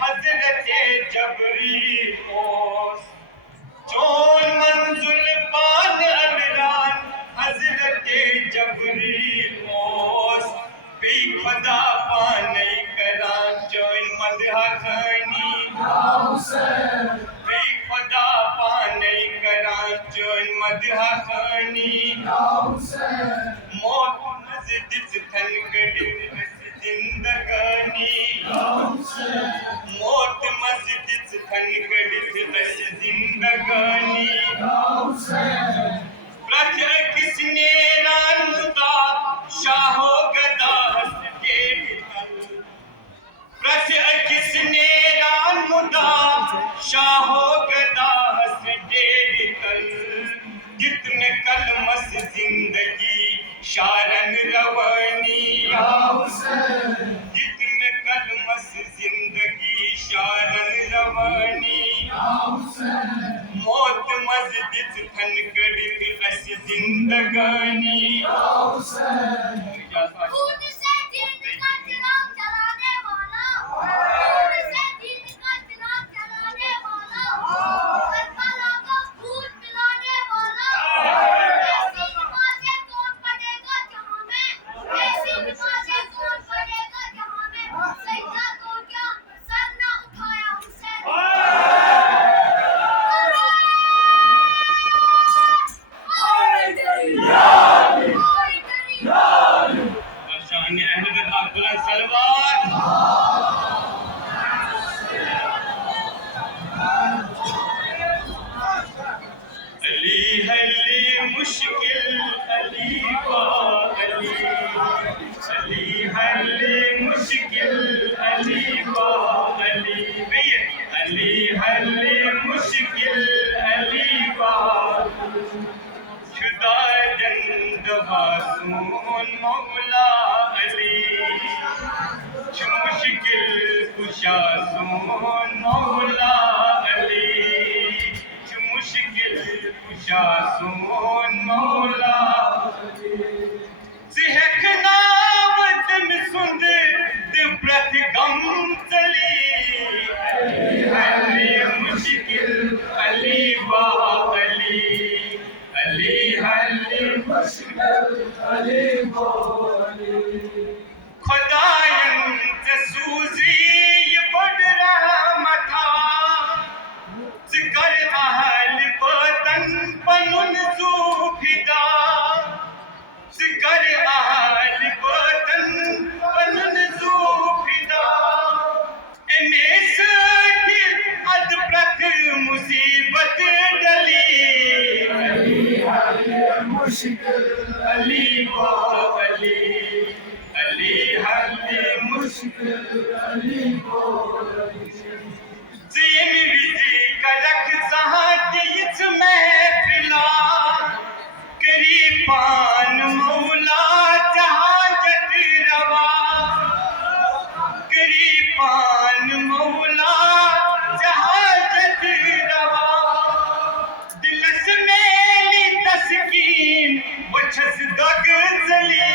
हजरत जबरील ओस चोन मंजुल पान अमरान हजरत जबरील ओस बे खुदा पानी करान चोन मदहा खानी बे खुदा पानी करान चोन मदहा खानी मौत मस्जिद थन गड़ी जिंदगानी मौत मस्जिद थन गड़ी जिंदगानी प्रथ किसने रानुदा शाहो गदा के प्रथ किसने रानुदा शाहो गदा के जितने कलमस जिंदगी शारन रवानी जितने कलमस जिंदगी शारन रवानी मौत मस्जिद थन कड़ी अस जिंदगानी खून से दीन का चिराग जलाने वाला खून से दीन का चिराग जलाने वाला करबला का खून पिलाने वाला ऐसी नमाज़ें कौन पढ़ेगा जहां में ऐसी नमाज़ें कौन पढ़ेगा जहां में सजदा तो क्या सर ना उठाया हुसैन शान अहले बैत बुलंद सलवात अली हली मुश्किल अली बा अली अली हली मुश्किल अली बा अली अली हली मुश्किल अली बा खुदा जंद हासून मौला अली मुश्किल कुशा सून मौला अली मुश्किल कुशा सून मौला सिहक नावत में सुंद प्रथ गम चली अली मुश्किल अली बा अली अली हली मुश्किल अली बा खुदायंत सूजी बड़ रहमता जिकर अहल बतन पनुन सूफिदा जिकर अहल बतन पनुन सूफिदा एमेस की अद प्रथ मुसीबत डली अली मुश्किल अली बा अली अली हली मुश्किल अली बा जीन विधि करक सहातीच महफिला करी पान मौला जहाजत रवा करी पान मौला जहाजत रवा दिलस मेली तस्कीन वछस दग चली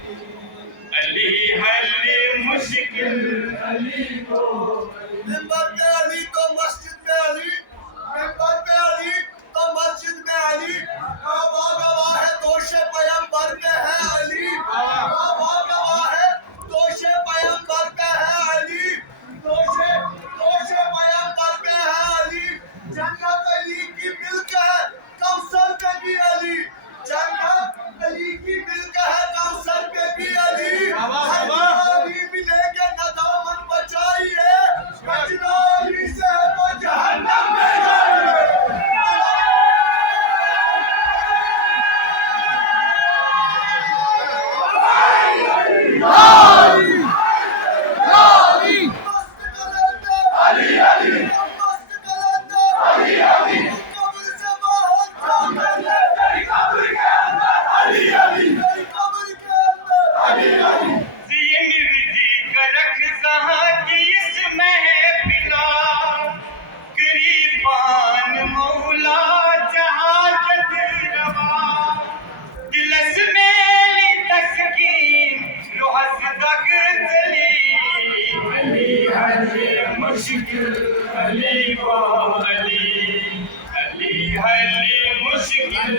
अली हली मुश्किल अली बा मिंबर पे अली तो मस्जिद में अली मिंबर पे अली तो मस्जिद में अली काबा गवाह है दोषे पैगंबर पे है अली काबा गवाह है दोषे पैगंबर पे है अली दोषे पैगंबर पे है अली जन्नत अली की मिल्क है कौसर पे भी अली जन्नत अली की मिल्क है कौसर पे भी अली अली मिलेंगे न दामन बचाइए कचरा अली से तो जहन्नम में जाइए अली मुश्किल अली वो अली अली मुश्किल